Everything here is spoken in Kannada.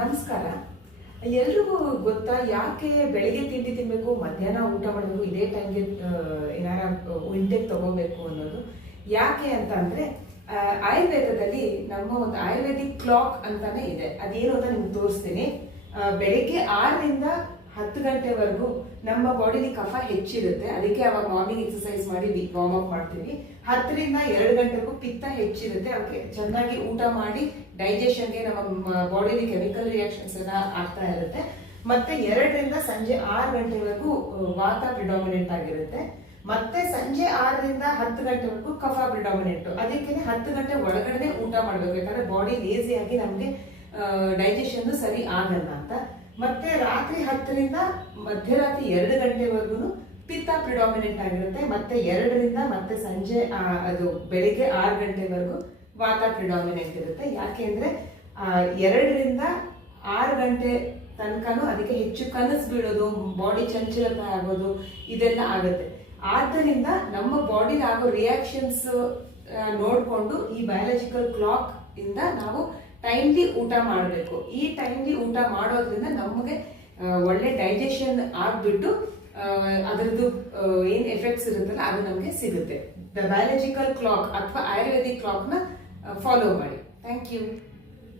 ನಮಸ್ಕಾರ. ಎಲ್ರಿಗೂ ಗೊತ್ತಾ ಯಾಕೆ ಬೆಳಿಗ್ಗೆ ತಿಂಡಿ ತಿನ್ಬೇಕು, ಮಧ್ಯಾಹ್ನ ಊಟ ಮಾಡಬೇಕು, ಇದೇ ಟೈಮ್ಗೆ ಏನಾರ ಇಂಟೇಕ್ ತಗೋಬೇಕು ಅನ್ನೋದು ಯಾಕೆ ಅಂತ ಅಂದ್ರೆ ಆಯುರ್ವೇದದಲ್ಲಿ ನಮ್ಮ ಒಂದು ಆಯುರ್ವೇದಿಕ್ ಕ್ಲಾಕ್ ಅಂತಾನೆ ಇದೆ. ಅದೇನು ಅಂತ ನಿಮ್ಗೆ ತೋರಿಸ್ತೀನಿ. ಬೆಳಿಗ್ಗೆ 6ರಿಂದ 10 ಗಂಟೆವರೆಗೂ ನಮ್ಮ ಬಾಡಿಲಿ ಕಫ ಹೆಚ್ಚಿರುತ್ತೆ. ಅದಕ್ಕೆ ಅವಾಗ ಮಾರ್ನಿಂಗ್ ಎಕ್ಸರ್ಸೈಸ್ ಮಾಡಿ ವಾರ್ಮ್ ಅಪ್ ಮಾಡ್ತೀವಿ. 10ರಿಂದ 2 ಗಂಟೆಗೂ ಪಿತ್ತ ಹೆಚ್ಚಿರುತ್ತೆ. ಅವಕ್ಕೆ ಚೆನ್ನಾಗಿ ಊಟ ಮಾಡಿ ಡೈಜೆಷನ್ಗೆ ನಮ್ಮ ಬಾಡಿಲಿ ಕೆಮಿಕಲ್ ರಿಯಾಕ್ಷನ್ಸ್ ಎಲ್ಲ ಆಗ್ತಾ ಇರುತ್ತೆ. ಮತ್ತೆ 2ರಿಂದ ಸಂಜೆ 6 ಗಂಟೆವರೆಗೂ ವಾತ ಪ್ರಿಡಾಮಿನೆಂಟ್ ಆಗಿರುತ್ತೆ. ಮತ್ತೆ ಸಂಜೆ 6ರಿಂದ 10 ಗಂಟೆವರೆಗೂ ಕಫ ಪ್ರಿಡಾಮಿನೆಂಟ್. ಅದಕ್ಕೆ 10 ಗಂಟೆ ಒಳಗಡೆ ಊಟ ಮಾಡ್ಬೇಕು, ಯಾಕಂದ್ರೆ ಬಾಡಿ ಲೇಸಿ ಆಗಿ ನಮ್ಗೆ ಡೈಜೆಷನ್ ಸರಿ ಆಗಲ್ಲ ಅಂತ. ಮತ್ತೆ ರಾತ್ರಿ 10ರಿಂದ ಮಧ್ಯರಾತ್ರಿ 2 ಗಂಟೆವರೆಗೂ ಪಿತ್ತ ಪ್ರಿಡಾಮಿನೆಂಟ್ ಆಗಿರುತ್ತೆ. ಮತ್ತೆ 2ರಿಂದ ಮತ್ತೆ ಸಂಜೆ ಅದು ಬೆಳಿಗ್ಗೆ 6 ಗಂಟೆವರೆಗೂ ವಾತ ಪ್ರಿಡಾಮಿನೆಂಟ್ ಇರುತ್ತೆ. ಯಾಕೆಂದ್ರೆ 2ರಿಂದ 6 ಗಂಟೆ ತನಕನೂ ಅದಕ್ಕೆ ಹೆಚ್ಚು ಕನಸು ಬೀಳೋದು, ಬಾಡಿ ಚಂಚಲತೆ ಆಗೋದು ಇದೆಲ್ಲ ಆಗುತ್ತೆ. ಆದ್ದರಿಂದ ನಮ್ಮ ಬಾಡಿಲಿ ಆಗೋ ರಿಯಾಕ್ಷನ್ಸ್ ನೋಡಿಕೊಂಡು ಈ ಬಯಾಲಜಿಕಲ್ ಕ್ಲಾಕ್ ಇಂದ ನಾವು ಟೈಮ್ಲಿ ಊಟ ಮಾಡಬೇಕು. ಈ ಟೈಮ್ಲಿ ಊಟ ಮಾಡೋದ್ರಿಂದ ನಮಗೆ ಒಳ್ಳೆ ಡೈಜೆಷನ್ ಆಗ್ಬಿಟ್ಟು ಅದರದ್ದು ಏನ್ ಎಫೆಕ್ಟ್ಸ್ ಇರುತ್ತಲ್ಲ ಅದು ನಮಗೆ ಸಿಗುತ್ತೆ. ದ ಬಯಾಲಜಿಕಲ್ ಕ್ಲಾಕ್ ಅಥವಾ ಆಯುರ್ವೇದಿಕ್ ಕ್ಲಾಕ್ ನ ಫಾಲೋ ಮಾಡಿ. Thank you.